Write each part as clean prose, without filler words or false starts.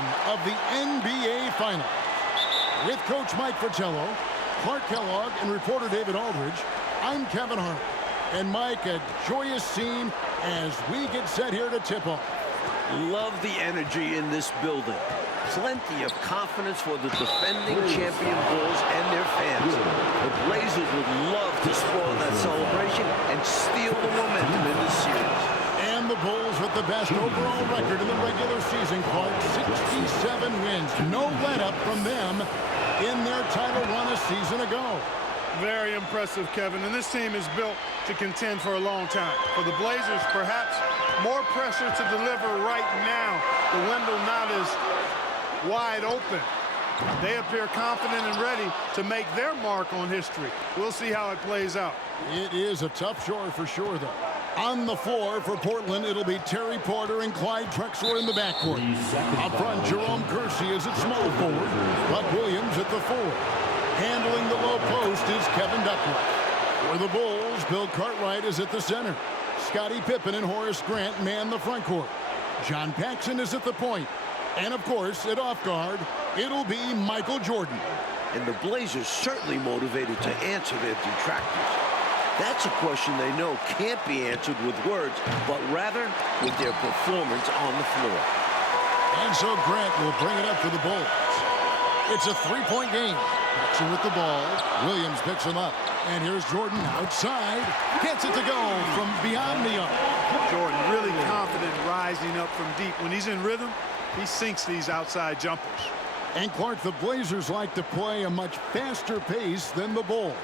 one of the NBA Finals. With Coach Mike Fratello, Clark Kellogg, and reporter David Aldridge, I'm Kevin Hart. And Mike, a joyous scene as we get set here to tip off. Love the energy in this building. Plenty of confidence for the defending champion Bulls and their fans. The Blazers would love to spoil that celebration and steal the momentum in this series. And the Bulls with the best overall record in the regular season, Clark, 67 wins. No let-up from them in their title run a season ago. Very impressive, Kevin. And this team is built to contend for a long time. For the Blazers, perhaps more pressure to deliver right now. The window not as wide open. They appear confident and ready to make their mark on history. We'll see how it plays out. It is a tough chore for sure, though. On the floor for Portland, it'll be Terry Porter and Clyde Drexler in the backcourt. Up front, Jerome Kersey is at small forward. Buck Williams at the four. Handling the low post is Kevin Duckworth. For the Bulls, Bill Cartwright is at the center. Scottie Pippen and Horace Grant man the front court. John Paxson is at the point. And, of course, at off guard, it'll be Michael Jordan. And the Blazers certainly motivated to answer their detractors. That's a question they know can't be answered with words, but rather with their performance on the floor. And so Grant will bring it up for the Bulls. It's a three-point game. Paxson with the ball. Williams picks him up. And here's Jordan outside. Gets it to go from beyond the arc. Jordan really confident rising up from deep. When he's in rhythm, he sinks these outside jumpers. And Clark, the Blazers like to play a much faster pace than the Bulls.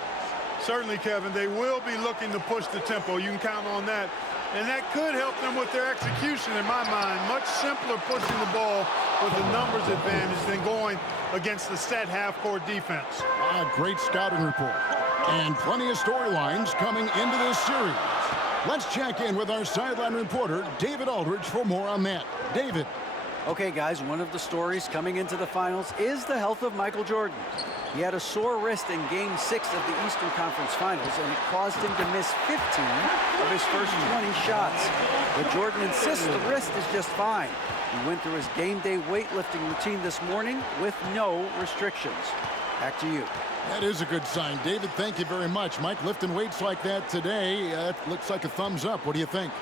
Certainly, Kevin, they will be looking to push the tempo. You can count on that. And that could help them with their execution, in my mind. Much simpler pushing the ball with a numbers advantage than going against the set half-court defense. Great scouting report. And plenty of storylines coming into this series. Let's check in with our sideline reporter, David Aldridge, for more on that. David. Okay, guys, one of the stories coming into the finals is the health of Michael Jordan. He had a sore wrist in Game 6 of the Eastern Conference Finals, and it caused him to miss 15 of his first 20 shots. But Jordan insists the wrist is just fine. He went through his game day weightlifting routine this morning with no restrictions. Back to you. That is a good sign. David, thank you very much. Mike, lifting weights like that today, looks like a thumbs up. What do you think?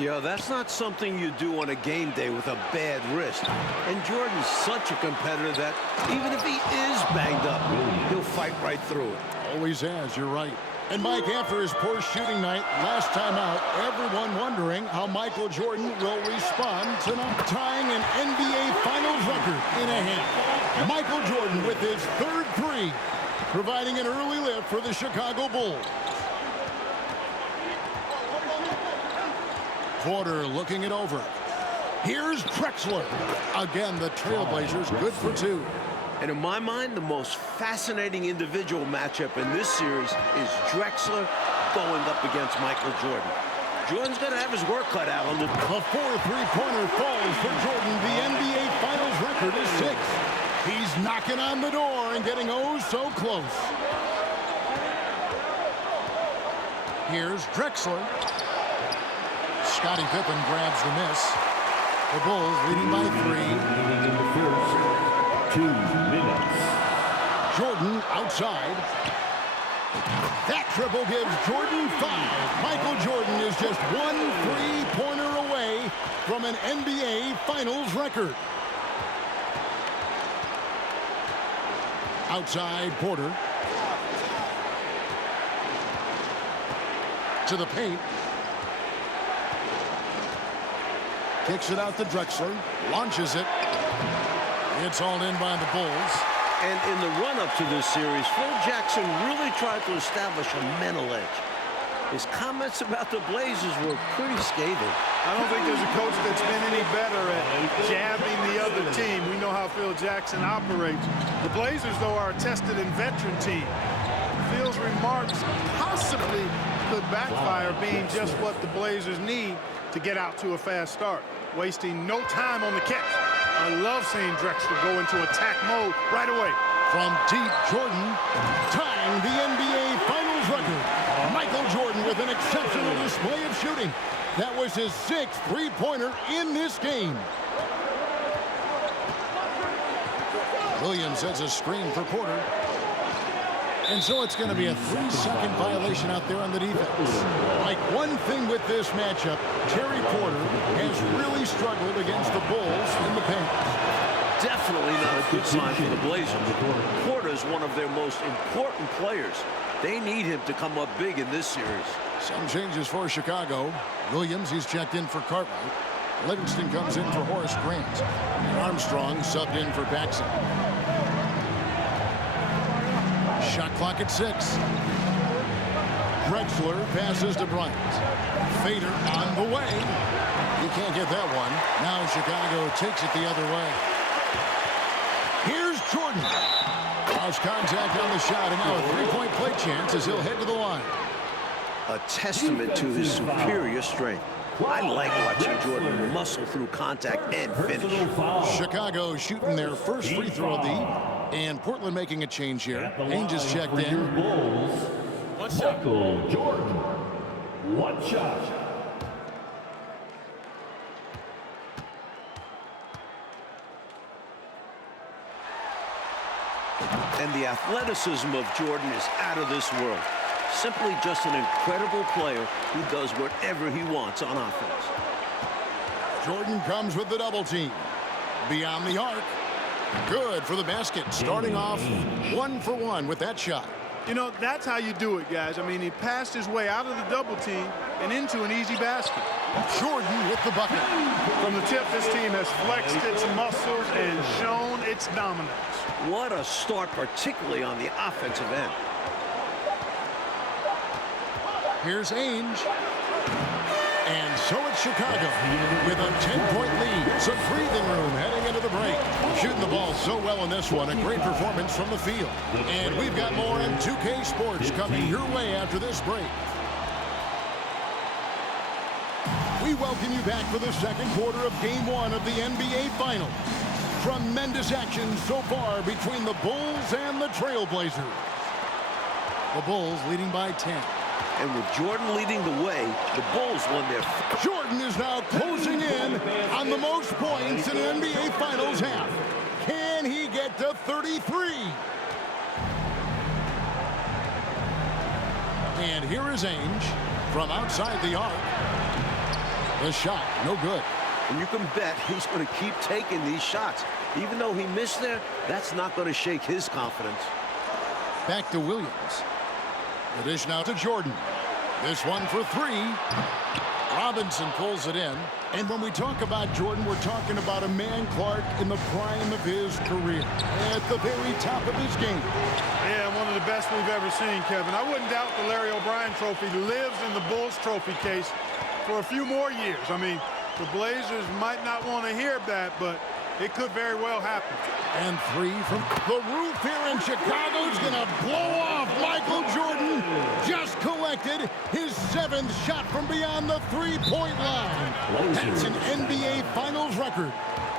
Yeah, that's not something you do on a game day with a bad wrist. And Jordan's such a competitor that even if he is banged up, he'll fight right through it. Always has, you're right. And Mike, after his poor shooting night last time out, everyone wondering how Michael Jordan will respond tonight. Tying an NBA Finals record in a hand. Michael Jordan with his third three, providing an early lift for the Chicago Bulls. Porter looking it over. Here's Drexler. Again, the Trailblazers good for two. And in my mind, the most fascinating individual matchup in this series is Drexler going up against Michael Jordan. Jordan's going to have his work cut out on the... The 4 3-pointer falls for Jordan. The NBA Finals record is 6. He's knocking on the door and getting oh so close. Here's Drexler. Scottie Pippen grabs the miss. The Bulls leading by 3. In the first 2 minutes. Jordan outside. That triple gives Jordan 5. Michael Jordan is just 1 3-pointer away from an NBA Finals record. Outside, Porter. To the paint. Kicks it out to Drexler. Launches it. It's hauled in by the Bulls. And in the run-up to this series, Phil Jackson really tried to establish a mental edge. His comments about the Blazers were pretty scathing. I don't think there's a coach that's been any better at jabbing the other team. We know how Phil Jackson operates. The Blazers, though, are a tested and veteran team. Phil's remarks possibly could backfire, being just what the Blazers need to get out to a fast start, wasting no time on the catch. I love seeing Drexler go into attack mode right away. From deep, Jordan tying the NBA Finals record. Michael Jordan with an exceptional display of shooting. That was his 6th three-pointer in this game. Williams sets a screen for Porter. And so it's going to be a 3-second violation out there on the defense. Like, one thing with this matchup, Terry Porter has really struggled against the Bulls in the paint. Definitely not a good sign for the Blazers. Porter is one of their most important players. They need him to come up big in this series. Some changes for Chicago. Williams, he's checked in for Cartwright. Livingston comes in for Horace Grant. And Armstrong subbed in for Paxson. Shot clock at 6. Drexler passes to Bryant. Fader on the way. He can't get that one. Now Chicago takes it the other way. Here's Jordan. Lost contact on the shot, and now a three-point play chance as he'll head to the line. A testament to his superior strength. I like watching Jordan muscle through contact and finish. Chicago shooting their first free throw of the, and Portland making a change here. Ainge is checked in. Michael Jordan. One shot. And the athleticism of Jordan is out of this world. Simply just an incredible player who does whatever he wants on offense. Jordan comes with the double team. Beyond the arc. Good for the basket. Starting off 1 for 1 with that shot. You know, that's how you do it, guys. I mean, he passed his way out of the double team and into an easy basket. Jordan with the bucket. From the tip, this team has flexed its muscles and shown its dominance. What a start, particularly on the offensive end. Here's Ainge. And so it's Chicago with a 10-point lead. Some breathing room heading into the break. Shooting the ball so well in this one. A great performance from the field. And we've got more on 2K Sports coming your way after this break. We welcome you back for the second quarter of Game 1 of the NBA Finals. Tremendous action so far between the Bulls and the Trailblazers. The Bulls leading by 10. And with Jordan leading the way, the Bulls won their... Jordan is now closing in on the most points in an NBA Finals half. Can he get to 33? And here is Ainge from outside the arc. The shot, no good. And you can bet he's going to keep taking these shots. Even though he missed there, that's not going to shake his confidence. Back to Williams. The dish now to Jordan. This one for 3. Robinson pulls it in. And when we talk about Jordan, we're talking about a man, Clark, in the prime of his career. At the very top of his game. Yeah, one of the best we've ever seen, Kevin. I wouldn't doubt the Larry O'Brien trophy lives in the Bulls trophy case for a few more years. I mean, the Blazers might not want to hear that, but it could very well happen. And 3 from the roof here, and Chicago's going to blow off Michael Jordan. Just collected his 7th shot from beyond the three-point line. That's an NBA Finals record.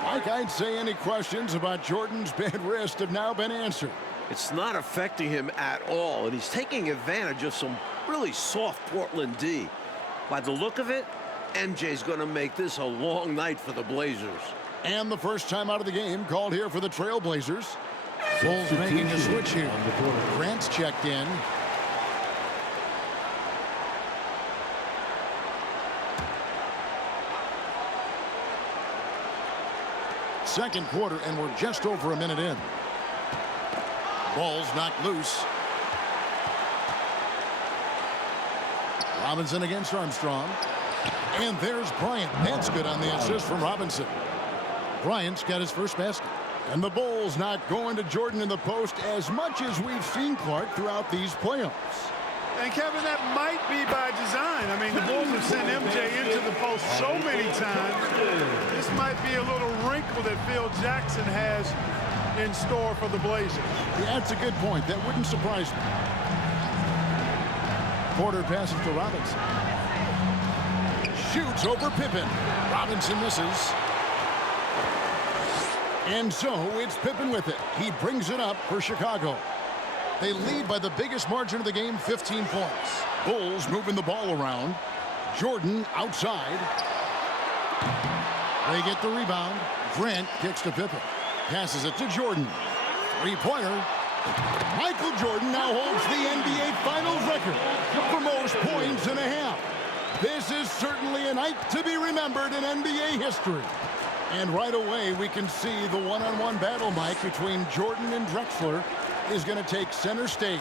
Mike, I'd say any questions about Jordan's bad wrist have now been answered. It's not affecting him at all, and he's taking advantage of some really soft Portland D. By the look of it, MJ's going to make this a long night for the Blazers. And the first time out of the game called here for the Trailblazers. Bulls making a switch here. Grant's checked in. Second quarter, and we're just over a minute in. Ball's knocked loose. Robinson against Armstrong. And there's Bryant. That's good on the assist from Robinson. Bryant's got his first basket. And the Bulls not going to Jordan in the post as much as we've seen Clark throughout these playoffs. And Kevin, that might be by design. I mean, the Bulls have sent MJ into the post so many times. This might be a little wrinkle that Phil Jackson has in store for the Blazers. Yeah, that's a good point. That wouldn't surprise me. Porter passes to Robinson. Shoots over Pippen. Robinson misses. And so it's Pippen with it. He brings it up for Chicago. They lead by the biggest margin of the game, 15 points. Bulls moving the ball around. Jordan outside. They get the rebound. Grant kicks to Pippen. Passes it to Jordan. Three-pointer. Michael Jordan now holds the NBA Finals record for most points in a half. This is certainly a night to be remembered in NBA history. And right away, we can see the one-on-one battle, Mike, between Jordan and Drexler is going to take center stage.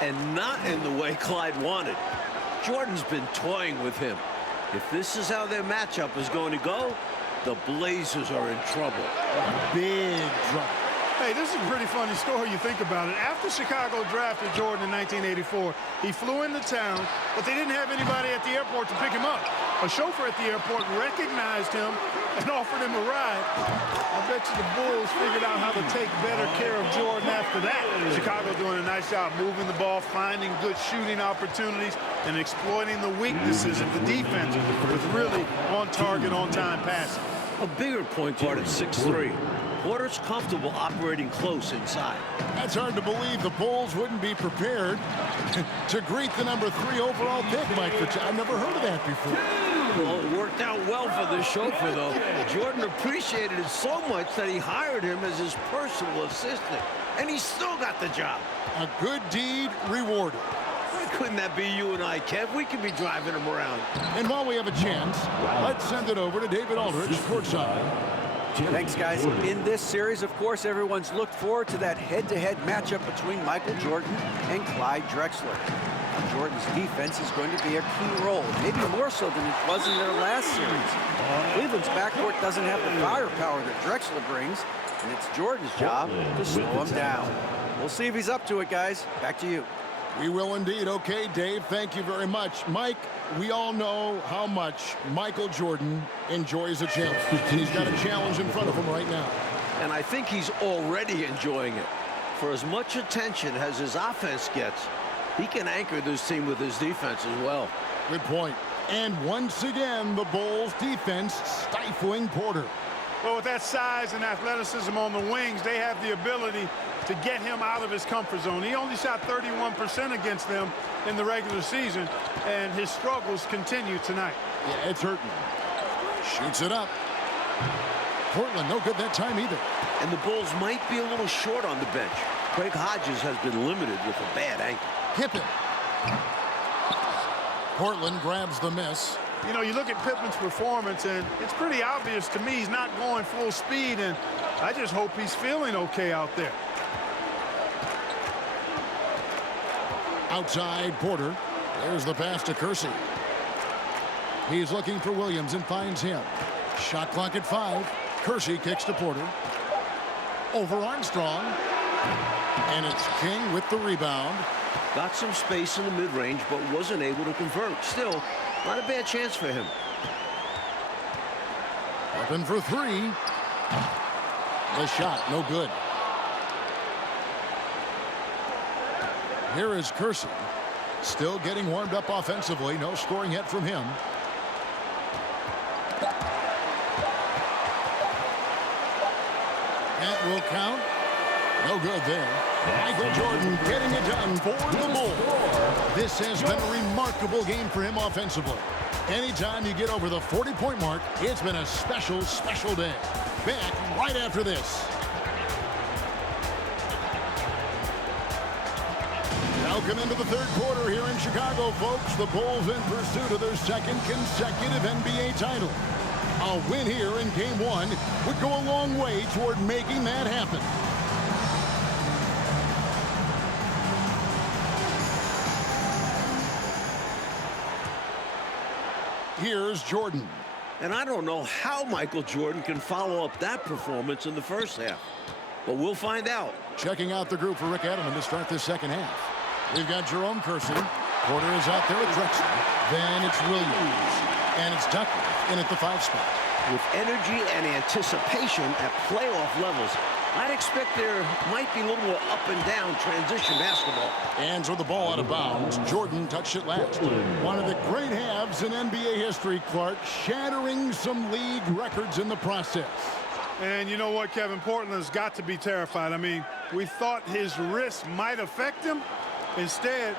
And not in the way Clyde wanted. Jordan's been toying with him. If this is how their matchup is going to go, the Blazers are in trouble. Big trouble. Hey, this is a pretty funny story you think about it. After Chicago drafted Jordan in 1984, he flew into town, but they didn't have anybody at the airport to pick him up. A chauffeur at the airport recognized him and offered him a ride. I bet you the Bulls figured out how to take better care of Jordan after that. Chicago doing a nice job moving the ball, finding good shooting opportunities, and exploiting the weaknesses of the defense with really on-target, on-time passing. A bigger point guard at 6'3". Porter's comfortable operating close inside. That's hard to believe the Bulls wouldn't be prepared to greet the number 3 overall pick, Mike. I've never heard of that before. Well, it worked out well for this chauffeur, though. Jordan appreciated it so much that he hired him as his personal assistant. And he still got the job. A good deed rewarded. Couldn't that be you and I, Kev? We could be driving him around. And while we have a chance, let's send it over to David Aldridge, courtside. Thanks, guys. In this series, of course, everyone's looked forward to that head-to-head matchup between Michael Jordan and Clyde Drexler. Jordan's defense is going to be a key role, maybe more so than it was in their last series. Cleveland's backcourt doesn't have the firepower that Drexler brings, and it's Jordan's job to slow him down. We'll see if he's up to it, guys. Back to you. We will indeed. Okay, Dave, thank you very much. Mike, we all know how much Michael Jordan enjoys a challenge. And he's got a challenge in front of him right now. And I think he's already enjoying it. For as much attention as his offense gets, he can anchor this team with his defense as well. Good point. And once again, the Bulls defense stifling Porter. Well, with that size and athleticism on the wings, they have the ability to get him out of his comfort zone. He only shot 31% against them in the regular season, and his struggles continue tonight. Yeah, it's hurting. Shoots it up. Portland, no good that time either. And the Bulls might be a little short on the bench. Craig Hodges has been limited with a bad ankle. Pippen. Portland grabs the miss. You know, you look at Pippen's performance, and it's pretty obvious to me he's not going full speed, and I just hope he's feeling okay out there. Outside Porter. There's the pass to Kersey. He's looking for Williams and finds him. Shot clock at 5. Kersey kicks to Porter. Over Armstrong. And it's King with the rebound. Got some space in the mid-range, but wasn't able to convert. Still, not a bad chance for him. Open for 3. The shot, no good. Here is Kersey. Still getting warmed up offensively. No scoring yet from him. That will count. No good there. Michael Jordan getting it done for the Bulls. This has been a remarkable game for him offensively. Anytime you get over the 40-point mark, it's been a special, special day. Back right after this. Welcome into the third quarter here in Chicago, folks. The Bulls in pursuit of their second consecutive NBA title. A win here in Game 1 would go a long way toward making that happen. Here's Jordan. And I don't know how Michael Jordan can follow up that performance in the first half. But we'll find out. Checking out the group for Rick Adelman to start this second half. We've got Jerome Kersey. Porter is out there with Drexler. Then it's Williams. And it's Duckworth in at the 5 spot. With energy and anticipation at playoff levels, I'd expect there might be a little more up and down transition basketball. And with the ball out of bounds, Jordan touched it last. One of the great halves in NBA history, Clark, shattering some league records in the process. And you know what, Kevin? Portland has got to be terrified. I mean, we thought his wrist might affect him. Instead,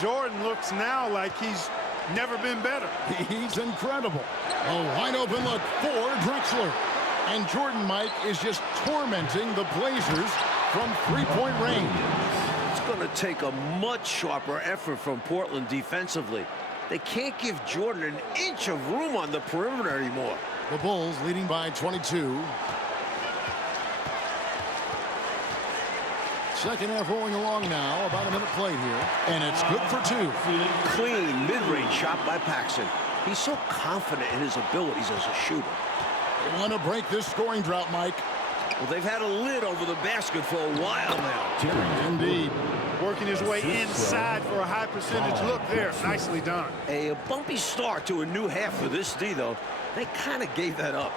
Jordan looks now like he's never been better. He's incredible. A wide open look for Drexler. And Jordan, Mike, is just tormenting the Blazers from three-point range. It's going to take a much sharper effort from Portland defensively. They can't give Jordan an inch of room on the perimeter anymore. The Bulls leading by 22. Second half rolling along now. About a minute played here. And it's good for two. Clean mid-range shot by Paxson. He's so confident in his abilities as a shooter. They want to break this scoring drought, Mike. Well, they've had a lid over the basket for a while now. Indeed. Working his way inside for a high percentage look there. Nicely done. A bumpy start to a new half for this D, though. They kind of gave that up.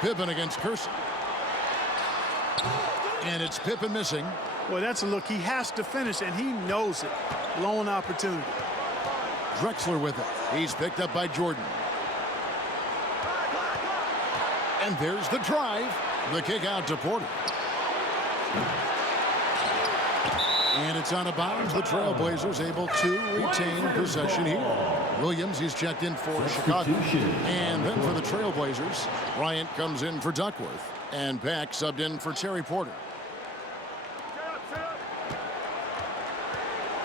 Pippen against Kersey. And it's Pippen missing. Well, that's a look he has to finish, and he knows it. Lone opportunity. Drexler with it. He's picked up by Jordan. And there's the drive. The kick out to Porter. And it's out of bounds. The Trailblazers able to retain possession here. Williams, he's checked in for Chicago. And then for the Trailblazers, Bryant comes in for Duckworth. And Pack subbed in for Terry Porter.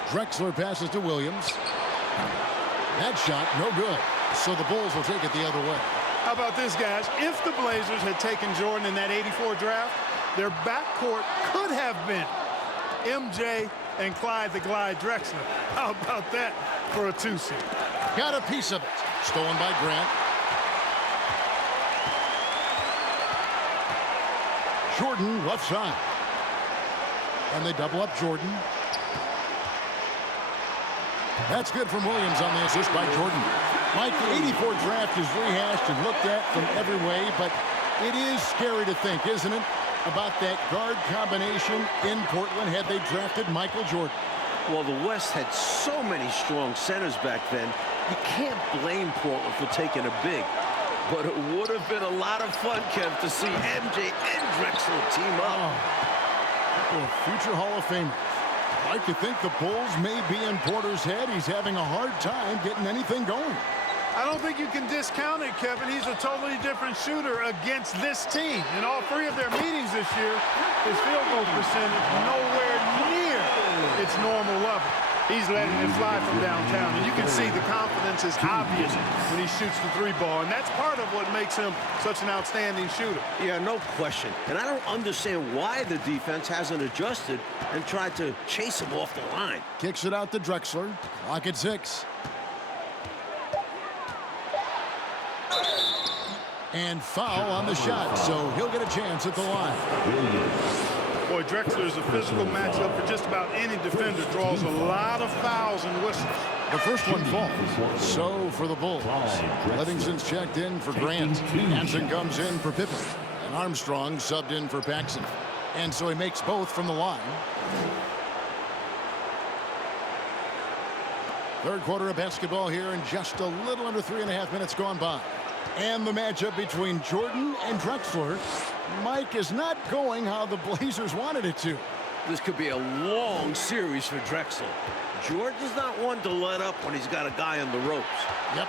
Drexler passes to Williams. That shot, no good. So the Bulls will take it the other way. How about this, guys? If the Blazers had taken Jordan in that '84 draft, their backcourt could have been MJ and Clyde the Glide Drexler. How about that for a 2-seed? Got a piece of it. Stolen by Grant. Jordan left side. And they double up Jordan. That's good from Williams on the assist by Jordan. Mike, the '84 draft is rehashed and looked at from every way, but it is scary to think, isn't it, about that guard combination in Portland had they drafted Michael Jordan. Well, the West had so many strong centers back then, you can't blame Portland for taking a big. But it would have been a lot of fun, Kev, to see MJ and Drexler team up. Oh, future Hall of Famers. I could think the Bulls may be in Porter's head. He's having a hard time getting anything going. I don't think you can discount it, Kevin. He's a totally different shooter against this team. In all three of their meetings this year, his field goal percentage nowhere near its normal level. He's letting it fly from downtown, and you can see the confidence is obvious when he shoots the three ball, and that's part of what makes him such an outstanding shooter. Yeah, no question. And I don't understand why the defense hasn't adjusted and tried to chase him off the line. Kicks it out to Drexler. Clock at 6. And foul on the shot, so he'll get a chance at the line. Boy, Drexler is a physical matchup for just about any defender. Draws a lot of fouls and whistles. The first one falls. So for the Bulls, Livingston's checked in for Grant. Hansen comes in for Pippen. And Armstrong subbed in for Paxson. And so he makes both from the line. Third quarter of basketball here, and just a little under 3.5 minutes gone by. And the matchup between Jordan and Drexler, Mike, is not going how the Blazers wanted it to. This could be a long series for Drexler. Jordan's not one to let up when he's got a guy on the ropes. Yep.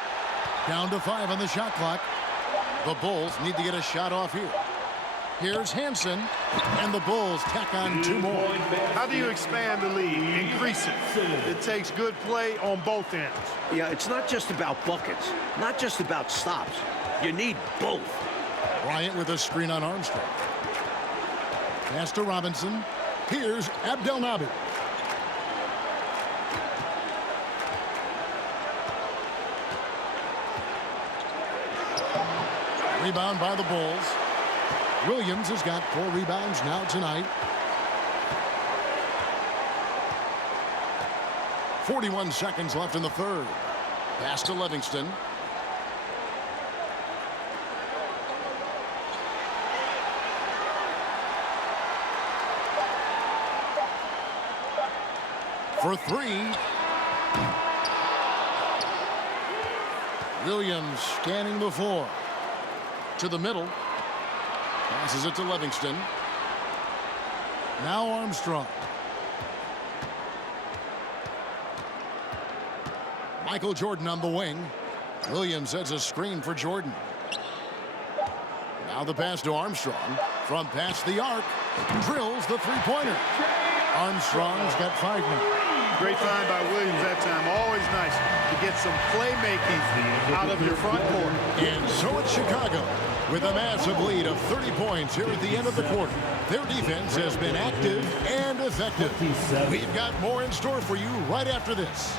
Down to 5 on the shot clock. The Bulls need to get a shot off here. Here's Hansen, and the Bulls tack on 2 more. How do you expand the lead? Increase it. It takes good play on both ends. Yeah, it's not just about buckets, not just about stops. You need both. Bryant with a screen on Armstrong. Pass to Robinson. Here's Abdelnaby. Rebound by the Bulls. Williams has got 4 rebounds now tonight. 41 seconds left in the third. Pass to Livingston. For 3. Williams scanning the floor. To the middle. Passes it to Livingston. Now Armstrong. Michael Jordan on the wing. Williams sets a screen for Jordan. Now the pass to Armstrong. From past the arc. Drills the three-pointer. Armstrong's got 5 now. Great find by Williams that time. Always nice to get some playmaking out of your front court. And so it's Chicago with a massive lead of 30 points here at the end of the quarter. Their defense has been active and effective. We've got more in store for you right after this.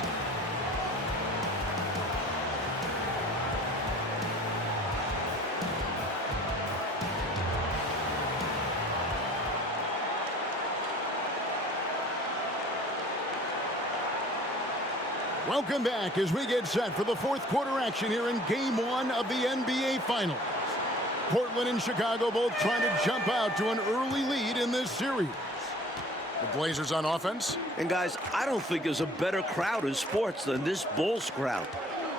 Welcome back as we get set for the fourth quarter action here in Game 1 of the NBA Finals. Portland and Chicago both trying to jump out to an early lead in this series. The Blazers on offense. And guys, I don't think there's a better crowd in sports than this Bulls crowd.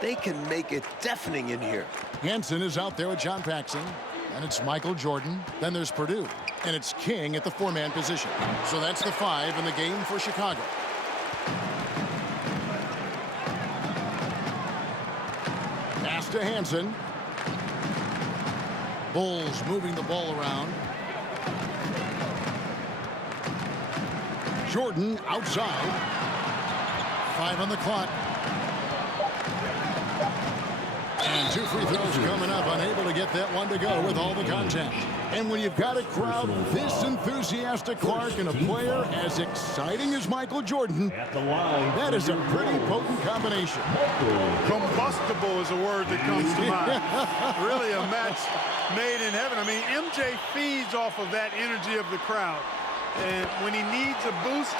They can make it deafening in here. Hansen is out there with John Paxson. And it's Michael Jordan. Then there's Purdue. And it's King at the 4-man position. So that's the 5 in the game for Chicago. Pass to Hansen. Bulls moving the ball around. Jordan outside. 5 on the clock. And 2 free throws coming up. Unable to get that one to go with all the contact. And when you've got a crowd this enthusiastic, Clark, and a player as exciting as Michael Jordan, that is a pretty potent combination. Combustible is a word that comes to mind. Really a match made in heaven. I mean, MJ feeds off of that energy of the crowd. And when he needs a boost,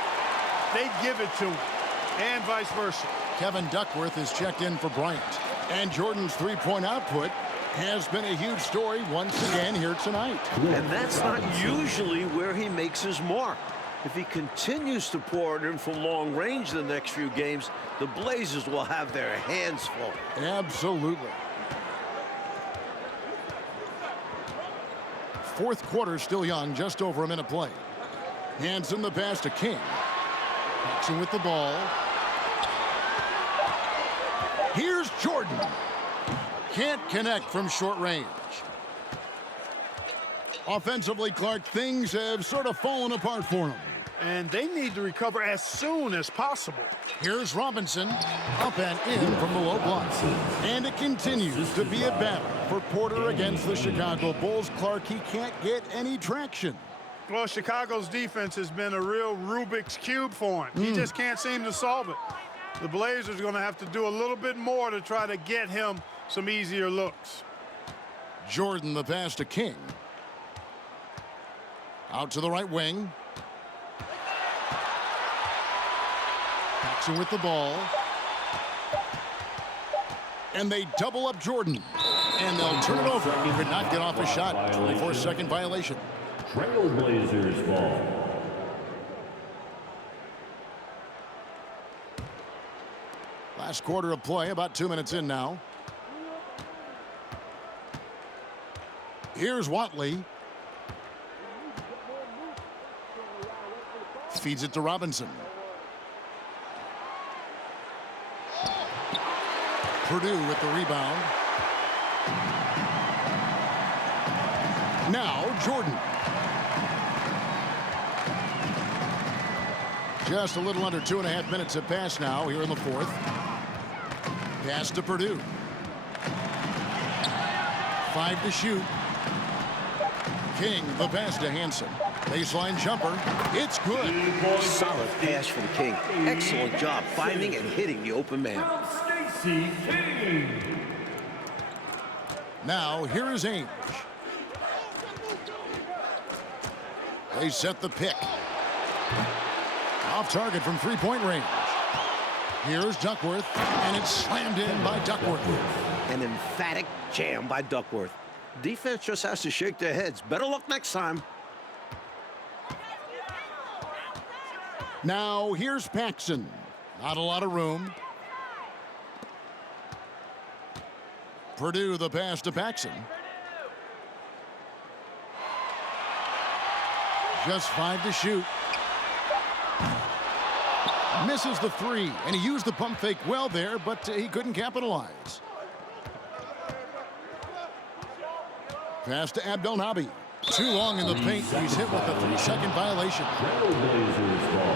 they give it to him. And vice versa. Kevin Duckworth is checked in for Bryant. And Jordan's three-point output has been a huge story once again here tonight. And that's not usually where he makes his mark. If he continues to pour it in from long range the next few games, the Blazers will have their hands full. Absolutely. Fourth quarter still young, just over a minute play. Hansen the pass to King. Paxson with the ball. Here's Jordan. Can't connect from short range. Offensively, Clark, things have sort of fallen apart for him. And they need to recover as soon as possible. Here's Robinson, up and in from the low block. And it continues to be a battle for Porter against the Chicago Bulls. Clark, he can't get any traction. Well, Chicago's defense has been a real Rubik's Cube for him. He just can't seem to solve it. The Blazers are going to have to do a little bit more to try to get him some easier looks. Jordan the pass to King. Out to the right wing. Paxson with the ball. And they double up Jordan. And they'll turn it over. He could not get off a shot. 24-second violation. Trailblazers ball. Last quarter of play, about 2 minutes in now. Here's Watley. Feeds it to Robinson. Purdue with the rebound. Now Jordan. Just a little under 2.5 minutes have passed now here in the fourth. Pass to Purdue. 5 to shoot. King the pass to Hansen. Baseline jumper. It's good. Solid pass from King. Excellent job finding and hitting the open man. Now here is Ainge. They set the pick. Off target from three-point range. Here's Duckworth, and it's slammed in by Duckworth. An emphatic jam by Duckworth. Defense just has to shake their heads. Better luck next time. Now here's Paxson. Not a lot of room. Purdue the pass to Paxson. Just 5 to shoot. Misses the 3, and he used the pump fake well there, but he couldn't capitalize. Pass to Abdelnaby. Too long in the paint. He's hit with a 3-second violation. Trailblazers ball.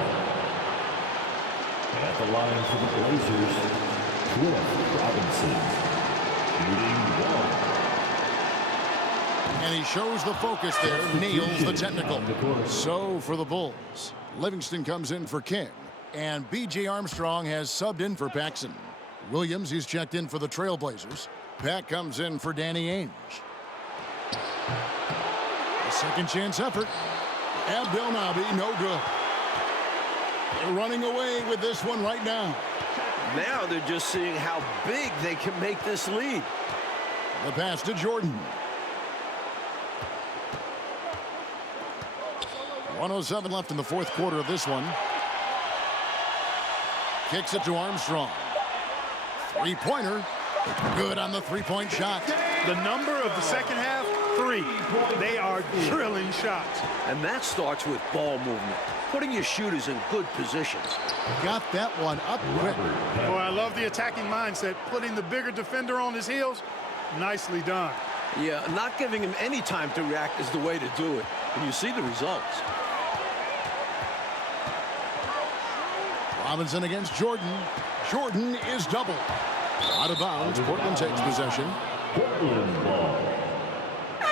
At the line for the Blazers, Cliff Robinson. Shooting one. And he shows the focus there, nails the technical. So for the Bulls, Livingston comes in for King, and B.J. Armstrong has subbed in for Paxson. Williams, he's checked in for the Trailblazers. Pack comes in for Danny Ainge. A second chance effort. Abdelnaby, no good. They're running away with this one right now. Now they're just seeing how big they can make this lead. The pass to Jordan. 1:07 left in the fourth quarter of this one. Kicks it to Armstrong. Three-pointer. Good on the three-point shot. The number of the second half, 3. They are drilling shots. And that starts with ball movement, putting your shooters in good positions. Got that one up quick. Boy, I love the attacking mindset. Putting the bigger defender on his heels, nicely done. Yeah, not giving him any time to react is the way to do it. And you see the results. Robinson against Jordan. Jordan is doubled. Out of bounds. Portland takes possession. Portland ball.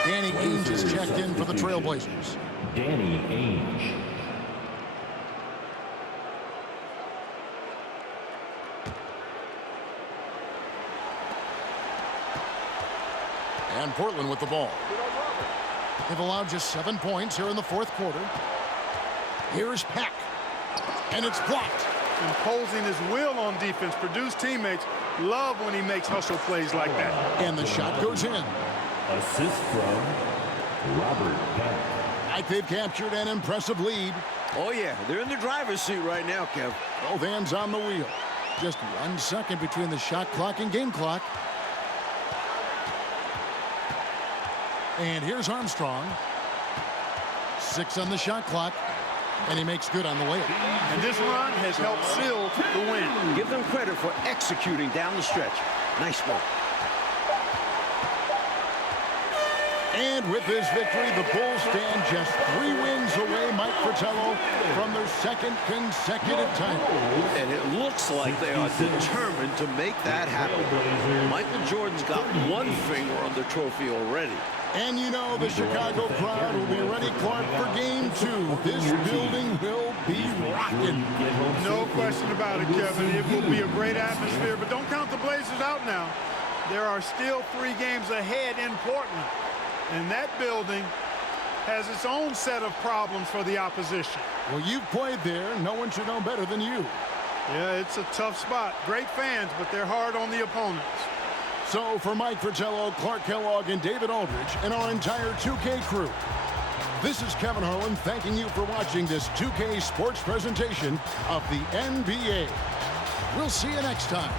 Danny Ainge is checked in for the Trailblazers. Danny Ainge. And Portland with the ball. They've allowed just 7 points here in the fourth quarter. Here's Pack. And it's blocked. Imposing his will on defense. Purdue's teammates love when he makes hustle plays like that. And the shot goes in. Assist from Robert Peck. Like they've captured an impressive lead. Oh, yeah, they're in the driver's seat right now, Kev. Both hands on the wheel. Just 1 second between the shot clock and game clock. And here's Armstrong. 6 on the shot clock. And he makes good on the way. And this run has helped seal the win. Give them credit for executing down the stretch. Nice work. And with this victory, the Bulls stand just 3 wins away, Mike Fratello, from their second consecutive title. And it looks like they are determined to make that happen. Michael Jordan's got 1 finger on the trophy already. And you know the Chicago crowd will be ready, Clark, for game 2. This building will be rocking. No question about it, Kevin. It will be a great atmosphere, but don't count the Blazers out now. There are still 3 games ahead in Portland. And that building has its own set of problems for the opposition. Well, you've played there. No one should know better than you. Yeah, it's a tough spot. Great fans, but they're hard on the opponents. So for Mike Fratello, Clark Kellogg, and David Aldridge, and our entire 2K crew, this is Kevin Harlan thanking you for watching this 2K sports presentation of the NBA. We'll see you next time.